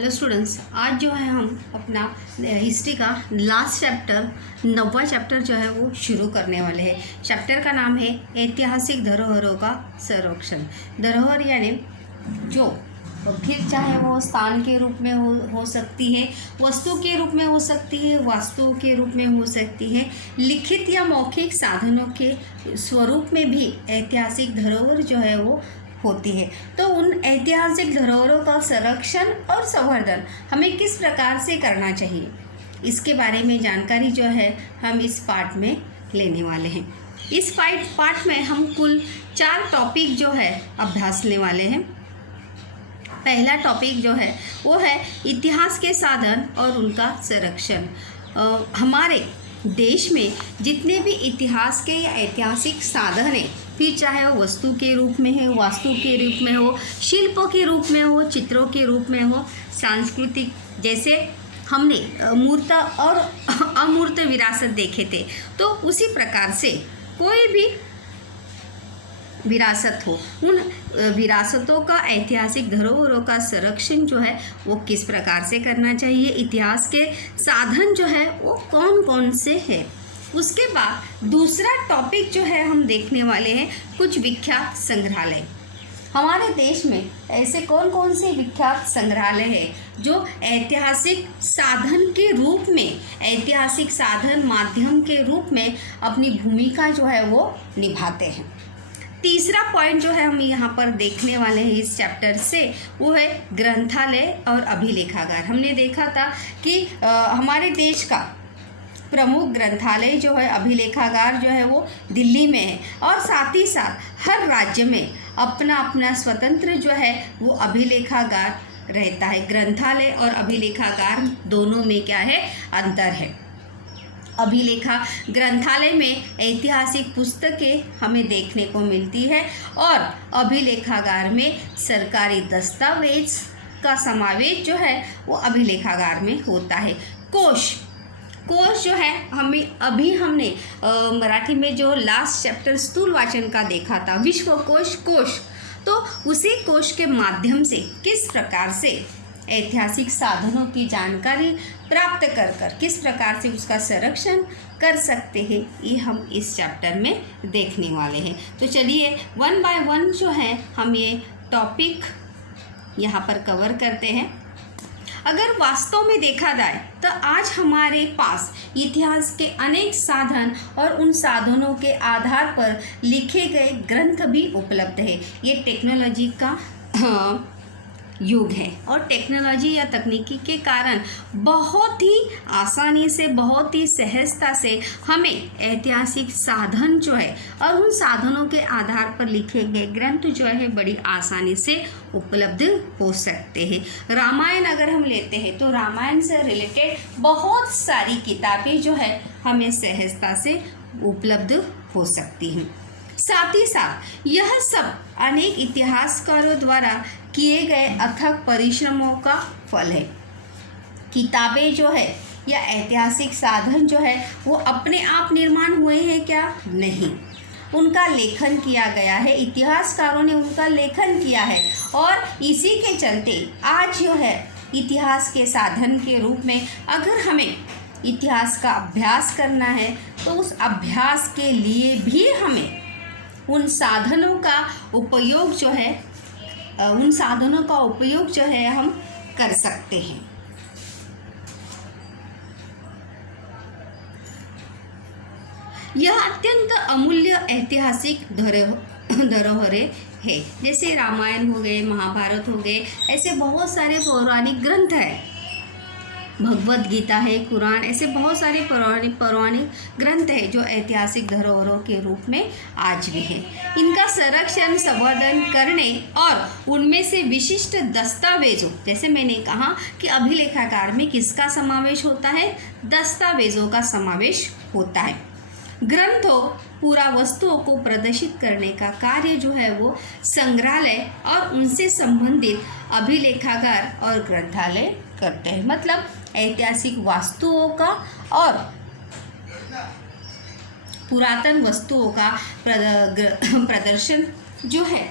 Hello students, आज जो है हम अपना हिस्ट्री का लास्ट चैप्टर 9वां चैप्टर जो है वो शुरू करने वाले हैं। चैप्टर का नाम है ऐतिहासिक धरोहरों का संरक्षण। धरोहर यानी जो फिर चाहे वो स्थान के रूप में हो सकती है, वस्तु के रूप में हो सकती है, वास्तु के रूप में हो सकती है, लिखित या मौखिक साधनों के स्वरूप में भी ऐतिहासिक धरोहर जो है वो होती है। तो उन ऐतिहासिक धरोहरों का संरक्षण और संवर्धन हमें किस प्रकार से करना चाहिए, इसके बारे में जानकारी जो है हम इस पार्ट में लेने वाले हैं। इस पार्ट में हम कुल 4 टॉपिक जो है अभ्यासने वाले हैं। पहला टॉपिक जो है वो है इतिहास के साधन और उनका संरक्षण। हमारे देश में जितने भी इतिहास के या ऐतिहासिक साधन हैं, फिर चाहे वो वस्तु के रूप में है, वास्तु के रूप में हो, शिल्पों के रूप में हो, चित्रों के रूप में हो, सांस्कृतिक, जैसे हमने मूर्त और अमूर्त विरासत देखे थे, तो उसी प्रकार से कोई भी विरासत हो, उन विरासतों का, ऐतिहासिक धरोहरों का संरक्षण जो है वो किस प्रकार से करना चाहिए, इतिहास के साधन जो है वो कौन कौन से हैं। उसके बाद दूसरा टॉपिक जो है हम देखने वाले हैं कुछ विख्यात संग्रहालय। हमारे देश में ऐसे कौन कौन से विख्यात संग्रहालय हैं जो ऐतिहासिक साधन के रूप में, ऐतिहासिक साधन माध्यम के रूप में अपनी भूमिका जो है वो निभाते हैं। तीसरा पॉइंट जो है हम यहाँ पर देखने वाले हैं इस चैप्टर से, वो है ग्रंथालय और अभिलेखागार। हमने देखा था कि हमारे देश का प्रमुख ग्रंथालय जो है, अभिलेखागार जो है वो दिल्ली में है, और साथ ही साथ हर राज्य में अपना अपना स्वतंत्र जो है वो अभिलेखागार रहता है। ग्रंथालय और अभिलेखागार दोनों में क्या है, अंतर है। ग्रंथालय में ऐतिहासिक पुस्तकें हमें देखने को मिलती है और अभिलेखागार में सरकारी दस्तावेज का समावेश जो है वो अभिलेखागार में होता है। कोश जो है, हमने मराठी में जो लास्ट चैप्टर स्थूल वाचन का देखा था, विश्वकोश कोश, तो उसी कोश के माध्यम से किस प्रकार से ऐतिहासिक साधनों की जानकारी प्राप्त कर किस प्रकार से उसका संरक्षण कर सकते हैं, ये हम इस चैप्टर में देखने वाले हैं। तो चलिए 1 बाय 1 जो है हम ये टॉपिक यहाँ पर कवर करते हैं। अगर वास्तव में देखा जाए तो आज हमारे पास इतिहास के अनेक साधन और उन साधनों के आधार पर लिखे गए ग्रंथ भी उपलब्ध है। ये टेक्नोलॉजी का युग है और टेक्नोलॉजी या तकनीकी के कारण बहुत ही आसानी से, बहुत ही सहजता से हमें ऐतिहासिक साधन जो है और उन साधनों के आधार पर लिखे गए ग्रंथ जो है बड़ी आसानी से उपलब्ध हो सकते हैं। रामायण अगर हम लेते हैं तो रामायण से रिलेटेड बहुत सारी किताबें जो है हमें सहजता से उपलब्ध हो सकती हैं। साथ ही साथ यह सब अनेक इतिहासकारों द्वारा किए गए अथक परिश्रमों का फल है। किताबें जो है या ऐतिहासिक साधन जो है वो अपने आप निर्माण हुए हैं क्या? नहीं, उनका लेखन किया गया है, इतिहासकारों ने उनका लेखन किया है, और इसी के चलते आज जो है इतिहास के साधन के रूप में अगर हमें इतिहास का अभ्यास करना है तो उस अभ्यास के लिए भी हमें उन साधनों का उपयोग जो है हम कर सकते हैं। यह अत्यंत अमूल्य ऐतिहासिक धरोहरें है। जैसे रामायण हो गए, महाभारत हो गए, ऐसे बहुत सारे पौराणिक ग्रंथ हैं, भगवद गीता है, कुरान, ऐसे बहुत सारे पौराणिक ग्रंथ हैं जो ऐतिहासिक धरोहरों के रूप में आज भी है। इनका संरक्षण, संवर्धन करने और उनमें से विशिष्ट दस्तावेजों, जैसे मैंने कहा कि अभिलेखागार में किसका समावेश होता है, दस्तावेजों का समावेश होता है। ग्रंथों, पूरा वस्तुओं को प्रदर्शित करने का कार्य जो है वो संग्रहालय और उनसे संबंधित अभिलेखागार और ग्रंथालय करते हैं। मतलब ऐतिहासिक वस्तुओं का और पुरातन वस्तुओं का प्रदर्शन जो है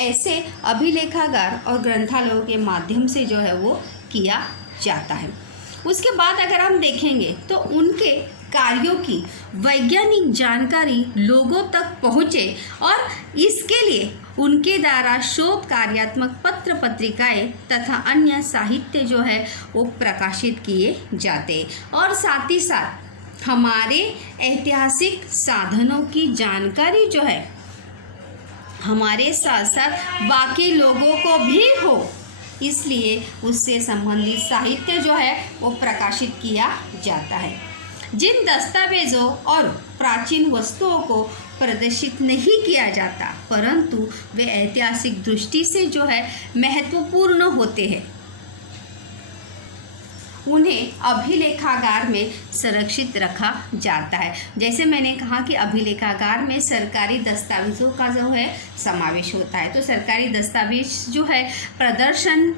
ऐसे अभिलेखागार और ग्रंथालयों के माध्यम से जो है वो किया जाता है। उसके बाद अगर हम देखेंगे तो उनके कार्यों की वैज्ञानिक जानकारी लोगों तक पहुँचे और इसके लिए उनके द्वारा शोध कार्यात्मक पत्र पत्रिकाएं तथा अन्य साहित्य जो है वो प्रकाशित किए जाते और साथ ही साथ हमारे ऐतिहासिक साधनों की जानकारी जो है हमारे साथ साथ बाकी लोगों को भी हो, इसलिए उससे संबंधित साहित्य जो है वो प्रकाशित किया जाता है। जिन दस्तावेज़ों और प्राचीन वस्तुओं को प्रदर्शित नहीं किया जाता परंतु वे ऐतिहासिक दृष्टि से जो है महत्वपूर्ण होते हैं, उन्हें अभिलेखागार में संरक्षित रखा जाता है। जैसे मैंने कहा कि अभिलेखागार में सरकारी दस्तावेज़ों का जो है समावेश होता है, तो सरकारी दस्तावेज जो है प्रदर्शन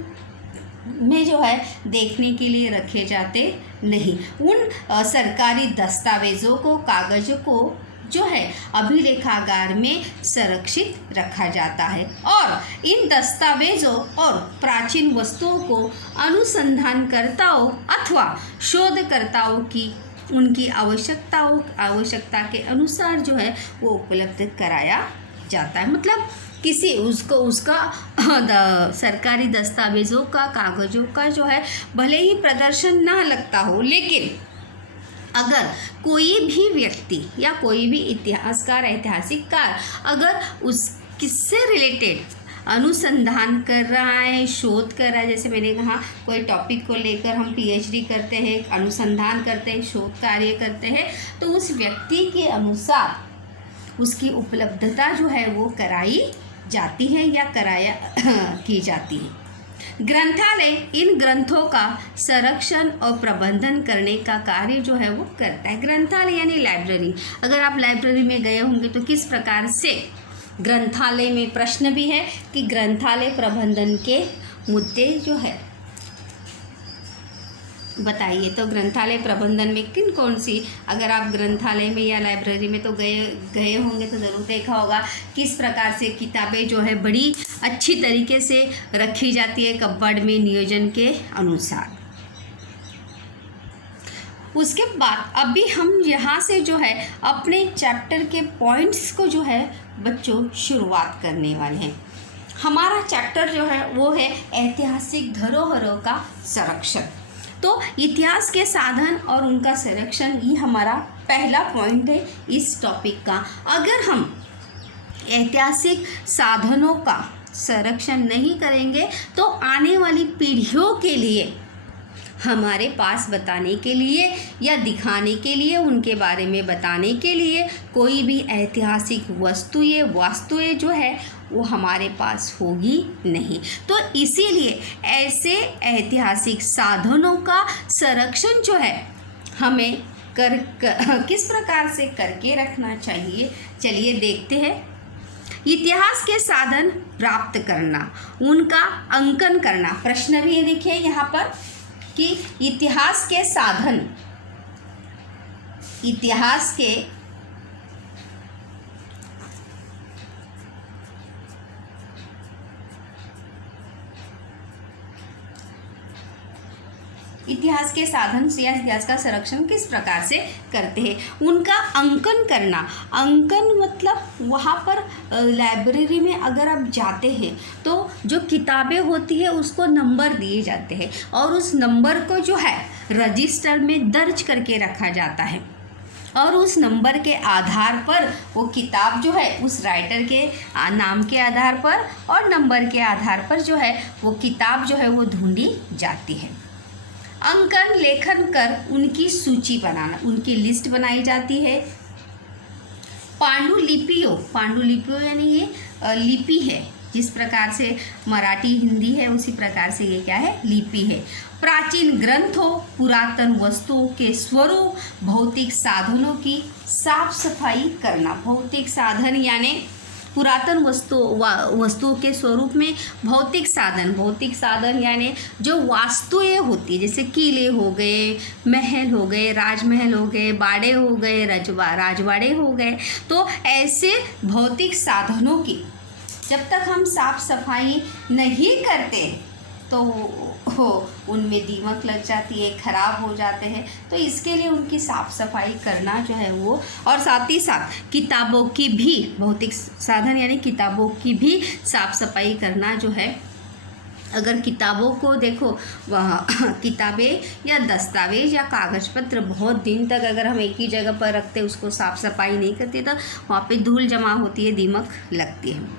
में जो है देखने के लिए रखे जाते नहीं। उन सरकारी दस्तावेज़ों को, कागज़ों को जो है अभिलेखागार में संरक्षित रखा जाता है और इन दस्तावेज़ों और प्राचीन वस्तुओं को अनुसंधानकर्ताओं अथवा शोधकर्ताओं की उनकी आवश्यकता के अनुसार जो है वो उपलब्ध कराया जाता है। मतलब किसी उसका सरकारी दस्तावेज़ों का, कागज़ों का जो है भले ही प्रदर्शन ना लगता हो, लेकिन अगर कोई भी व्यक्ति या कोई भी इतिहासकार, ऐतिहासिककार अगर उस किससे रिलेटेड अनुसंधान कर रहा है, शोध कर रहा है, जैसे मैंने कहा कोई टॉपिक को लेकर हम पीएचडी करते हैं, अनुसंधान करते हैं, शोध कार्य करते हैं, तो उस व्यक्ति के अनुसार उसकी उपलब्धता जो है वो कराई जाती है या की जाती है। ग्रंथालय इन ग्रंथों का संरक्षण और प्रबंधन करने का कार्य जो है वो करता है। ग्रंथालय यानी लाइब्रेरी। अगर आप लाइब्रेरी में गए होंगे तो किस प्रकार से ग्रंथालय में प्रश्न भी है कि ग्रंथालय प्रबंधन के मुद्दे जो है बताइए। तो ग्रंथालय प्रबंधन में कौन सी, अगर आप ग्रंथालय में या लाइब्रेरी में तो गए होंगे तो ज़रूर देखा होगा किस प्रकार से किताबें जो है बड़ी अच्छी तरीके से रखी जाती है कपबोर्ड में नियोजन के अनुसार। उसके बाद अभी हम यहाँ से जो है अपने चैप्टर के पॉइंट्स को जो है बच्चों शुरुआत करने वाले हैं। हमारा चैप्टर जो है वो है ऐतिहासिक धरोहरों का संरक्षण। तो इतिहास के साधन और उनका संरक्षण ये हमारा पहला पॉइंट है इस टॉपिक का। अगर हम ऐतिहासिक साधनों का संरक्षण नहीं करेंगे तो आने वाली पीढ़ियों के लिए हमारे पास बताने के लिए या दिखाने के लिए, उनके बारे में बताने के लिए कोई भी ऐतिहासिक वास्तुएं जो है वो हमारे पास होगी नहीं। तो इसीलिए ऐसे ऐतिहासिक साधनों का संरक्षण जो है हमें किस प्रकार से करके रखना चाहिए, चलिए देखते हैं। इतिहास के साधन प्राप्त करना, उनका अंकन करना। प्रश्न भी देखिए यहाँ पर कि इतिहास के साधन, इतिहास के साधन से या इतिहास का संरक्षण किस प्रकार से करते हैं, उनका अंकन करना। अंकन मतलब वहाँ पर लाइब्रेरी में अगर आप जाते हैं तो जो किताबें होती है उसको नंबर दिए जाते हैं और उस नंबर को जो है रजिस्टर में दर्ज करके रखा जाता है और उस नंबर के आधार पर वो किताब जो है उस राइटर के नाम के आधार पर और नंबर के आधार पर जो है वो किताब जो है वो ढूंढी जाती है। अंकन लेखन कर उनकी सूची बनाना, उनकी लिस्ट बनाई जाती है। पांडुलिपियों यानी ये लिपि है, जिस प्रकार से मराठी हिंदी है उसी प्रकार से ये क्या है, लिपि है। प्राचीन ग्रंथों, पुरातन वस्तुओं के स्वरूप, भौतिक साधनों की साफ सफाई करना। भौतिक साधन यानी पुरातन वस्तुओं के स्वरूप में भौतिक साधन यानी जो वास्तुएं होती है, जैसे किले हो गए, महल हो गए, राजमहल हो गए, बाड़े हो गए, राजवाड़े हो गए। तो ऐसे भौतिक साधनों की जब तक हम साफ सफाई नहीं करते तो हो उनमें दीमक लग जाती है, ख़राब हो जाते हैं, तो इसके लिए उनकी साफ़ सफाई करना जो है वो, और साथ ही साथ किताबों की भी, भौतिक साधन यानी किताबों की भी साफ़ सफाई करना जो है। अगर किताबों को देखो, वह किताबें या दस्तावेज या कागज़ पत्र बहुत दिन तक अगर हम एक ही जगह पर रखते, उसको साफ़ सफाई नहीं करते, तो वहाँ पे धूल जमा होती है, दीमक लगती है।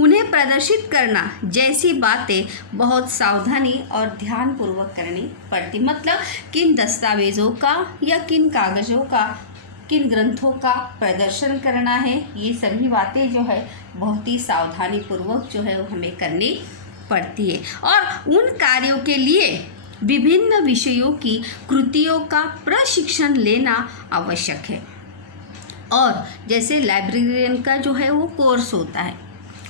उन्हें प्रदर्शित करना जैसी बातें बहुत सावधानी और ध्यानपूर्वक करनी पड़ती। मतलब किन दस्तावेज़ों का या किन कागज़ों का, किन ग्रंथों का प्रदर्शन करना है, ये सभी बातें जो है बहुत ही सावधानी पूर्वक जो है वो हमें करनी पड़ती है। और उन कार्यों के लिए विभिन्न विषयों की कृतियों का प्रशिक्षण लेना आवश्यक है। और जैसे लाइब्रेरियन का जो है वो कोर्स होता है,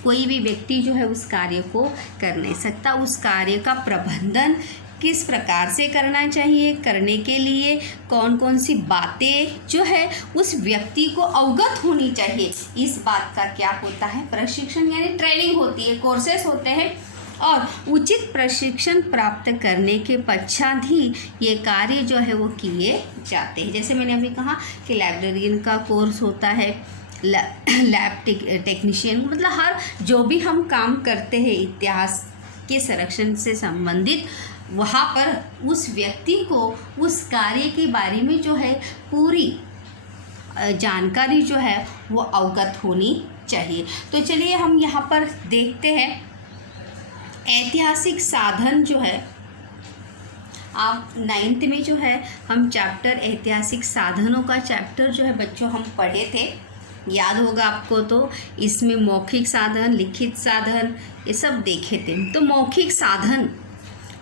कोई भी व्यक्ति जो है उस कार्य को कर नहीं सकता। उस कार्य का प्रबंधन किस प्रकार से करना चाहिए, करने के लिए कौन कौन सी बातें जो है उस व्यक्ति को अवगत होनी चाहिए, इस बात का क्या होता है प्रशिक्षण, यानी ट्रेनिंग होती है, कोर्सेस होते हैं। और उचित प्रशिक्षण प्राप्त करने के पश्चात ही ये कार्य जो है वो किए जाते हैं। जैसे मैंने अभी कहा कि लाइब्रेरियन का कोर्स होता है, लैब टेक्नीशियन, मतलब हर जो भी हम काम करते हैं इतिहास के संरक्षण से संबंधित, वहाँ पर उस व्यक्ति को उस कार्य के बारे में जो है पूरी जानकारी जो है वो अवगत होनी चाहिए। तो चलिए हम यहाँ पर देखते हैं ऐतिहासिक साधन जो है, आप 9th में जो है हम चैप्टर ऐतिहासिक साधनों का चैप्टर जो है बच्चों हम पढ़े थे, याद होगा आपको। तो इसमें मौखिक साधन, लिखित साधन, ये सब देखे थे। तो मौखिक साधन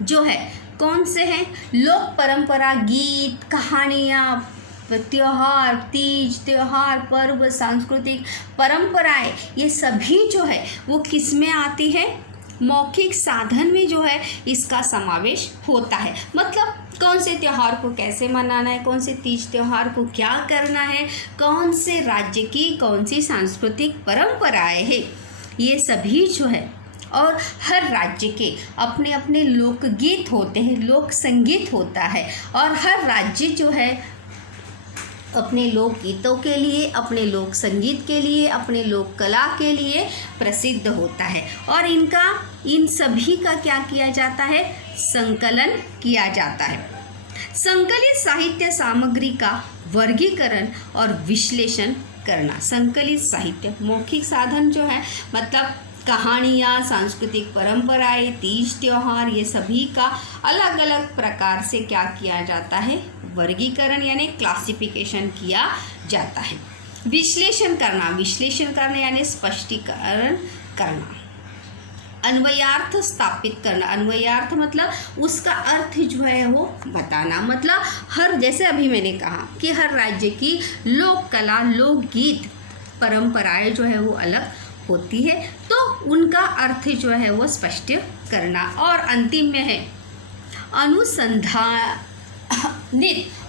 जो है कौन से हैं? लोक परंपरा, गीत, कहानियाँ, त्योहार, तीज त्योहार, पर्व, सांस्कृतिक परंपराएं, ये सभी जो है वो किस में आती है? मौखिक साधन में जो है इसका समावेश होता है। मतलब कौन से त्यौहार को कैसे मनाना है, कौन से तीज त्यौहार को क्या करना है, कौन से राज्य की कौन सी सांस्कृतिक परंपराएं हैं, ये सभी जो है। और हर राज्य के अपने अपने लोकगीत होते हैं, लोक संगीत होता है, और हर राज्य जो है अपने लोक गीतों के लिए, अपने लोक संगीत के लिए, अपने लोक कला के लिए प्रसिद्ध होता है। और इन सभी का क्या किया जाता है? संकलन किया जाता है। संकलित साहित्य सामग्री का वर्गीकरण और विश्लेषण करना। संकलित साहित्य, मौखिक साधन जो है मतलब कहानियाँ, सांस्कृतिक परंपराएं, तीज त्योहार, ये सभी का अलग अलग प्रकार से क्या किया जाता है? वर्गीकरण यानी क्लासिफिकेशन किया जाता है। विश्लेषण करना यानी स्पष्टीकरण करना। अन्वयार्थ स्थापित करना, अन्वयार्थ मतलब उसका अर्थ जो है वो बताना। मतलब हर, जैसे अभी मैंने कहा कि हर राज्य की लोक कला, लोकगीत, परंपराएं जो है वो अलग होती है, तो उनका अर्थ जो है वो स्पष्ट करना। और अंतिम में है अनुसंधानित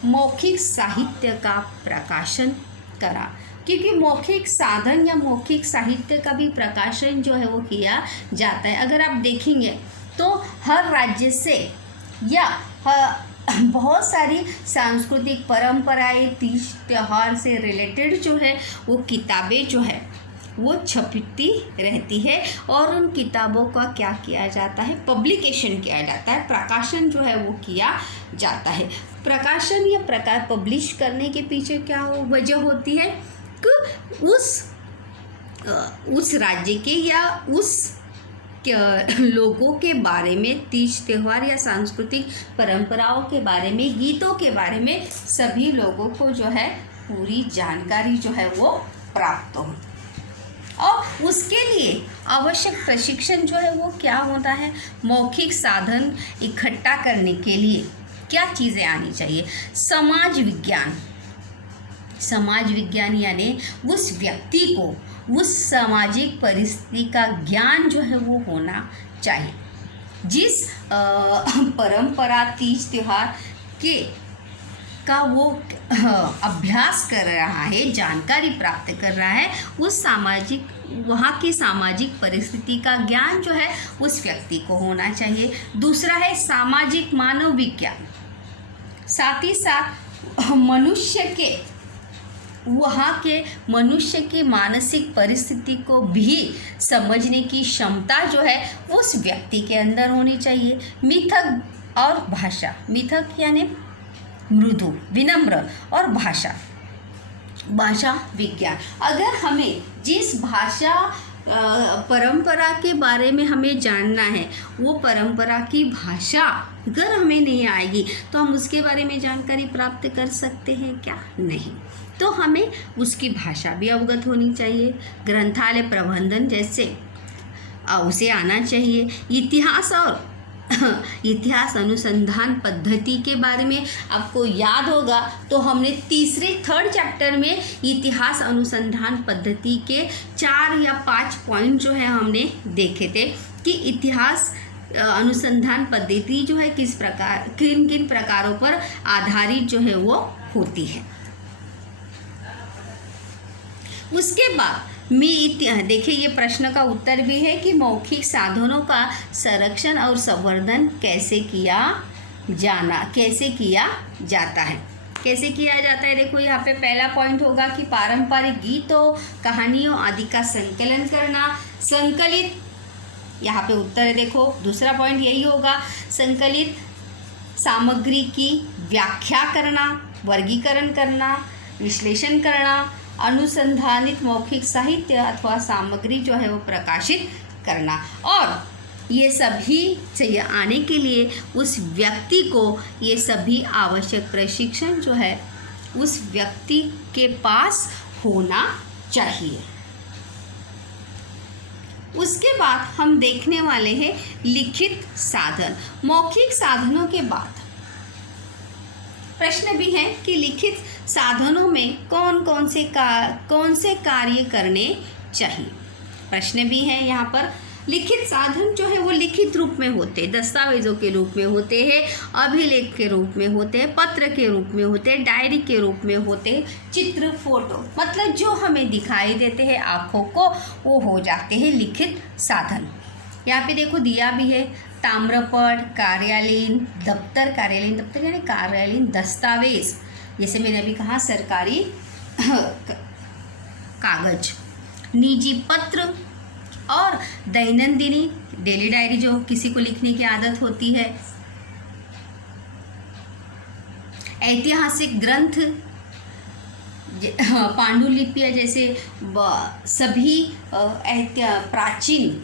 मौखिक साहित्य का प्रकाशन करा, क्योंकि मौखिक साधन या मौखिक साहित्य का भी प्रकाशन जो है वो किया जाता है। अगर आप देखेंगे तो हर राज्य से या बहुत सारी सांस्कृतिक परंपराएं, तीज त्योहार से रिलेटेड जो है वो किताबें जो है वो छपती रहती है, और उन किताबों का क्या किया जाता है? पब्लिकेशन किया जाता है, प्रकाशन जो है वो किया जाता है। प्रकाशन या प्रकार पब्लिश करने के पीछे क्या वजह होती है कि उस राज्य के या उस लोगों के बारे में, तीज त्योहार या सांस्कृतिक परंपराओं के बारे में, गीतों के बारे में सभी लोगों को जो है पूरी जानकारी जो है वो प्राप्त हो। और उसके लिए आवश्यक प्रशिक्षण जो है वो क्या होता है? मौखिक साधन इकट्ठा करने के लिए क्या चीज़ें आनी चाहिए? समाज विज्ञान यानी उस व्यक्ति को उस सामाजिक परिस्थिति का ज्ञान जो है वो होना चाहिए। जिस परंपरा, तीज त्योहार के का वो अभ्यास कर रहा है, जानकारी प्राप्त कर रहा है, उस सामाजिक वहाँ की सामाजिक परिस्थिति का ज्ञान जो है उस व्यक्ति को होना चाहिए। दूसरा है सामाजिक मानव विज्ञान, साथ ही साथ वहाँ के मनुष्य की मानसिक परिस्थिति को भी समझने की क्षमता जो है वो उस व्यक्ति के अंदर होनी चाहिए। मिथक और भाषा, मिथक यानी मृदु, विनम्र, और भाषा विज्ञान। अगर हमें जिस भाषा परंपरा के बारे में हमें जानना है, वो परंपरा की भाषा अगर हमें नहीं आएगी तो हम उसके बारे में जानकारी प्राप्त कर सकते हैं क्या? नहीं। तो हमें उसकी भाषा भी अवगत होनी चाहिए। ग्रंथालय प्रबंधन जैसे उसे आना चाहिए। इतिहास अनुसंधान पद्धति के बारे में आपको याद होगा तो हमने थर्ड चैप्टर में इतिहास अनुसंधान पद्धति के 4 या 5 पॉइंट जो है हमने देखे थे कि इतिहास अनुसंधान पद्धति जो है किन किन प्रकारों पर आधारित जो है वो होती है। उसके बाद देखिए ये प्रश्न का उत्तर भी है कि मौखिक साधनों का संरक्षण और संवर्धन कैसे किया जाता है। देखो यहाँ पे पहला पॉइंट होगा कि पारंपरिक गीतों, कहानियों आदि का संकलन करना, संकलित, यहाँ पे उत्तर है देखो दूसरा पॉइंट यही होगा, संकलित सामग्री की व्याख्या करना, वर्गीकरण करना, विश्लेषण करना, अनुसंधानित मौखिक साहित्य अथवा सामग्री जो है वो प्रकाशित करना। और ये सभी चाहिए आने के लिए उस व्यक्ति को ये सभी आवश्यक प्रशिक्षण जो है उस व्यक्ति के पास होना चाहिए। उसके बाद हम देखने वाले हैं लिखित साधन। मौखिक साधनों के बाद प्रश्न भी है कि लिखित साधनों में कौन से कार्य करने चाहिए। प्रश्न भी है यहाँ पर। लिखित साधन जो है वो लिखित रूप में होते हैं, दस्तावेजों के रूप में होते हैं, अभिलेख के रूप में होते हैं, पत्र के रूप में होते हैं, डायरी के रूप में होते हैं, चित्र, फोटो, मतलब जो हमें दिखाई देते हैं आँखों को वो हो जाते हैं लिखित साधन। यहाँ पे देखो दिया भी है ताम्रपट, कार्यालयीन दफ्तर यानी कार्यालयीन दस्तावेज, जैसे मैंने अभी कहा सरकारी कागज, निजी पत्र और दैनंदिनी डेली डायरी जो किसी को लिखने की आदत होती है, ऐतिहासिक ग्रंथ, पांडुलिपियाँ जैसे सभी प्राचीन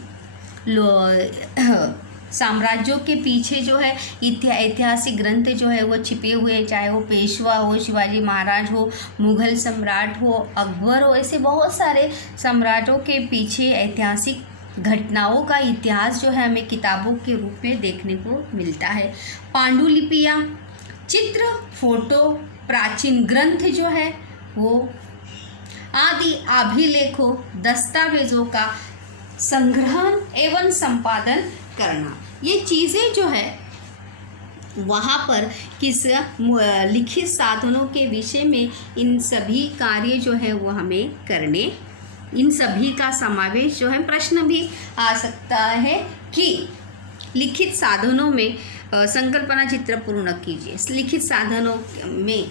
साम्राज्यों के पीछे जो है ऐतिहासिक ग्रंथ जो है वो छिपे हुए हैं, चाहे वो पेशवा हो, शिवाजी महाराज हो, मुग़ल सम्राट हो, अकबर हो, ऐसे बहुत सारे सम्राटों के पीछे ऐतिहासिक घटनाओं का इतिहास जो है हमें किताबों के रूप में देखने को मिलता है। पांडुलिपियाँ, चित्र, फोटो, प्राचीन ग्रंथ जो है वो आदि अभिलेखों, दस्तावेजों का संग्रहण एवं संपादन करना, ये चीज़ें जो है वहाँ पर किस लिखित साधनों के विषय में इन सभी कार्य जो है वो हमें करने, इन सभी का समावेश जो है। प्रश्न भी आ सकता है कि लिखित साधनों में संकल्पना चित्र पूर्ण कीजिए। लिखित साधनों में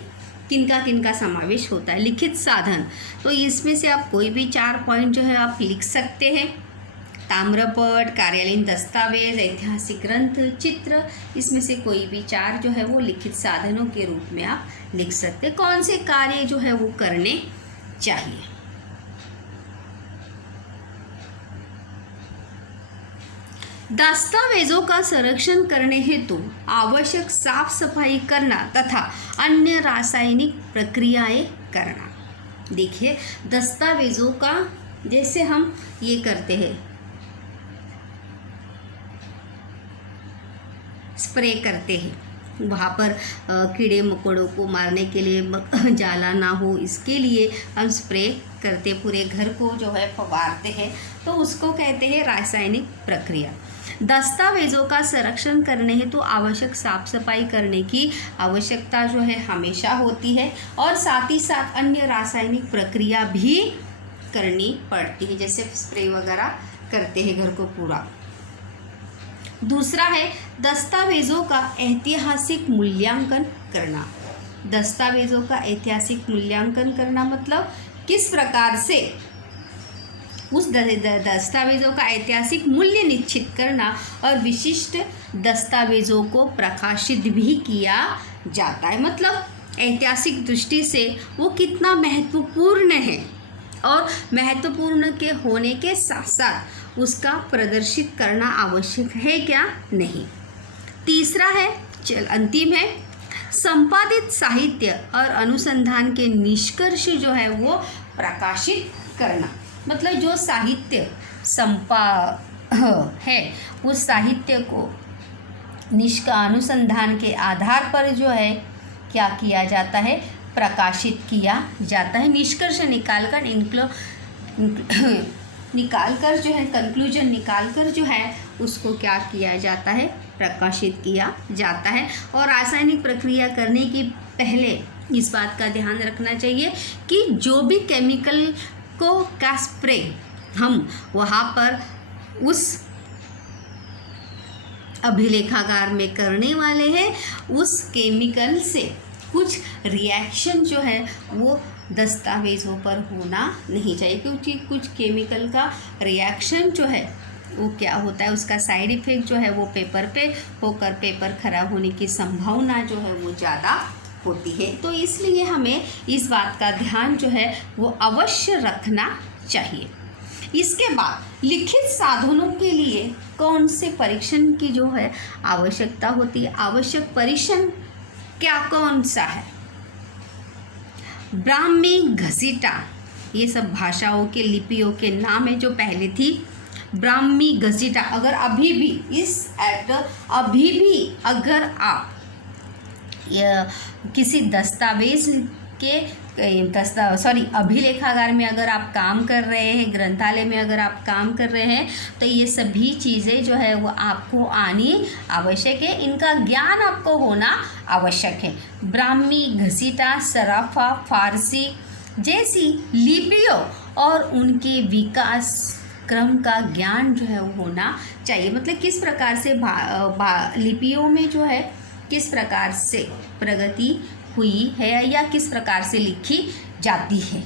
किनका समावेश होता है। लिखित साधन तो इसमें से आप कोई भी 4 पॉइंट जो है आप लिख सकते हैं। ताम्रपट, कार्यालयीन दस्तावेज, ऐतिहासिक ग्रंथ, चित्र, इसमें से कोई भी 4 जो है वो लिखित साधनों के रूप में आप लिख सकते हैं। कौन से कार्य जो है वो करने चाहिए। दस्तावेजों का संरक्षण करने हेतु आवश्यक साफ सफाई करना तथा अन्य रासायनिक प्रक्रियाएं करना। देखिए दस्तावेजों का जैसे हम ये करते हैं, स्प्रे करते हैं, वहाँ पर कीड़े मकोड़ों को मारने के लिए जाला ना हो इसके लिए हम स्प्रे करते, पूरे घर को जो है फवारते हैं, तो उसको कहते हैं रासायनिक प्रक्रिया। दस्तावेज़ों का संरक्षण करने हेतु आवश्यक साफ सफाई करने की आवश्यकता जो है हमेशा होती है, और साथ ही साथ अन्य रासायनिक प्रक्रिया भी करनी पड़ती है, जैसे स्प्रे वगैरह करते हैं घर को पूरा। दूसरा है दस्तावेज़ों का ऐतिहासिक मूल्यांकन करना। दस्तावेज़ों का ऐतिहासिक मूल्यांकन करना मतलब किस प्रकार से उस दस्तावेज़ों का ऐतिहासिक मूल्य निश्चित करना, और विशिष्ट दस्तावेज़ों को प्रकाशित भी किया जाता है। मतलब ऐतिहासिक दृष्टि से वो कितना महत्वपूर्ण है, और महत्वपूर्ण के होने के साथ साथ उसका प्रदर्शित करना आवश्यक है क्या, नहीं। तीसरा है, अंतिम है, संपादित साहित्य और अनुसंधान के निष्कर्ष जो है वो प्रकाशित करना। मतलब जो साहित्य है उस साहित्य को अनुसंधान के आधार पर जो है क्या किया जाता है, प्रकाशित किया जाता है। निष्कर्ष निकालकर जो है, कंक्लूजन निकालकर जो है उसको क्या किया जाता है, प्रकाशित किया जाता है। और रासायनिक प्रक्रिया करने की पहले इस बात का ध्यान रखना चाहिए कि जो भी केमिकल का स्प्रे हम वहाँ पर उस अभिलेखागार में करने वाले हैं, उस केमिकल से कुछ रिएक्शन जो है वो दस्तावेज़ों पर होना नहीं चाहिए, क्योंकि कुछ केमिकल का रिएक्शन जो है वो क्या होता है, उसका साइड इफ़ेक्ट जो है वो पेपर पे होकर पेपर खराब होने की संभावना जो है वो ज़्यादा होती है। तो इसलिए हमें इस बात का ध्यान जो है वो अवश्य रखना चाहिए। इसके बाद लिखित साधनों के लिए कौन से परीक्षण की जो है आवश्यकता होती है, आवश्यक परीक्षण क्या कौन सा है। ब्राह्मी, घसीटा, ये सब भाषाओं के लिपियों के नाम है जो पहले थी। ब्राह्मी, घसीटा, अगर अभी भी अगर आप किसी दस्तावेज के अभिलेखागार में अगर आप काम कर रहे हैं, ग्रंथालय में अगर आप काम कर रहे हैं, तो ये सभी चीज़ें जो है वो आपको आनी आवश्यक है, इनका ज्ञान आपको होना आवश्यक है। ब्राह्मी, घसीटा, सराफा, फारसी जैसी लिपियों और उनके विकास क्रम का ज्ञान जो है वो होना चाहिए। मतलब किस प्रकार से लिपियों में जो है किस प्रकार से प्रगति हुई है या किस प्रकार से लिखी जाती है।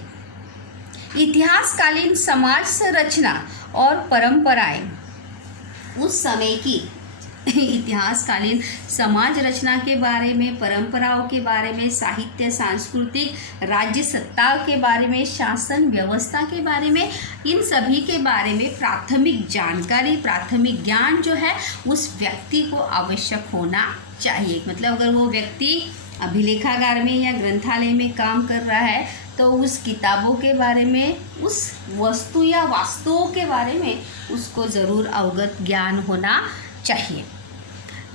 इतिहासकालीन समाज संरचना और परंपराएं, उस समय की इतिहासकालीन समाज रचना के बारे में, परंपराओं के बारे में, साहित्य, सांस्कृतिक, राज्य सत्ता के बारे में, शासन व्यवस्था के बारे में, इन सभी के बारे में प्राथमिक जानकारी, प्राथमिक ज्ञान जो है उस व्यक्ति को आवश्यक होना चाहिए। मतलब अगर वो व्यक्ति अभिलेखागार में या ग्रंथालय में काम कर रहा है तो उस किताबों के बारे में, उस वस्तु या वास्तुओं के बारे में उसको ज़रूर अवगत ज्ञान होना चाहिए।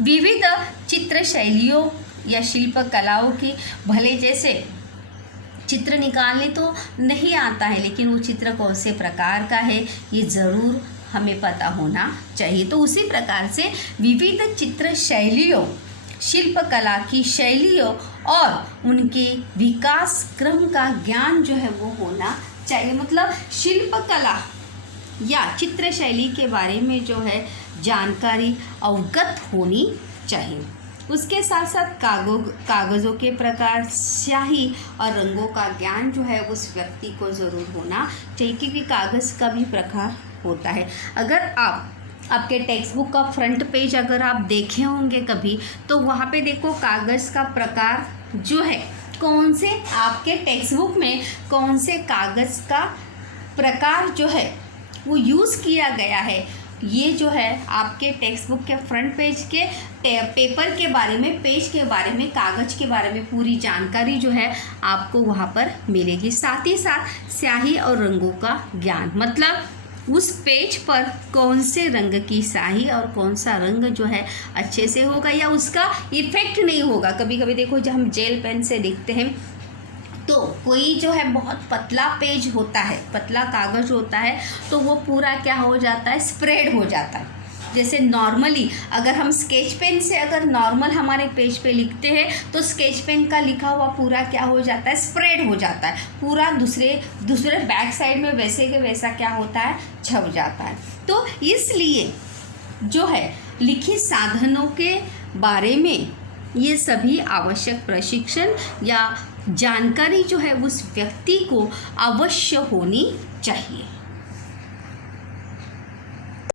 विविध चित्र शैलियों या शिल्प कलाओं की, भले जैसे चित्र निकालने तो नहीं आता है लेकिन वो चित्र कौन से प्रकार का है ये ज़रूर हमें पता होना चाहिए। तो उसी प्रकार से विविध चित्र शैलियों, शिल्पकला की शैलियों और उनके विकास क्रम का ज्ञान जो है वो होना चाहिए। मतलब शिल्पकला या चित्र शैली के बारे में जो है जानकारी अवगत होनी चाहिए। उसके साथ साथ कागज़ों के प्रकार, स्याही और रंगों का ज्ञान जो है उस व्यक्ति को ज़रूर होना चाहिए, क्योंकि कागज़ का भी प्रकार होता है। अगर आपके टेक्स्ट बुक का फ्रंट पेज अगर आप देखे होंगे कभी, तो वहाँ पे देखो कागज़ का प्रकार जो है, कौन से आपके टेक्स्ट बुक में कौन से कागज़ का प्रकार जो है वो यूज़ किया गया है, ये जो है आपके टेक्स्ट बुक के फ्रंट पेज के पेपर के बारे में, पेज के बारे में, कागज़ के बारे में पूरी जानकारी जो है आपको वहाँ पर मिलेगी। साथ ही साथ स्याही और रंगों का ज्ञान, मतलब उस पेज पर कौन से रंग की स्याही और कौन सा रंग जो है अच्छे से होगा या उसका इफ़ेक्ट नहीं होगा। कभी कभी देखो जब हम जेल पेन से लिखते हैं तो कोई जो है बहुत पतला पेज होता है, पतला कागज़ होता है, तो वो पूरा क्या हो जाता है, स्प्रेड हो जाता है। जैसे नॉर्मली अगर हम स्केच पेन से अगर नॉर्मल हमारे पेज पे लिखते हैं तो स्केच पेन का लिखा हुआ पूरा क्या हो जाता है, स्प्रेड हो जाता है, पूरा दूसरे बैक साइड में वैसे के वैसा क्या होता है, छप जाता है। तो इसलिए जो है लिखित साधनों के बारे में ये सभी आवश्यक प्रशिक्षण या जानकारी जो है उस व्यक्ति को अवश्य होनी चाहिए।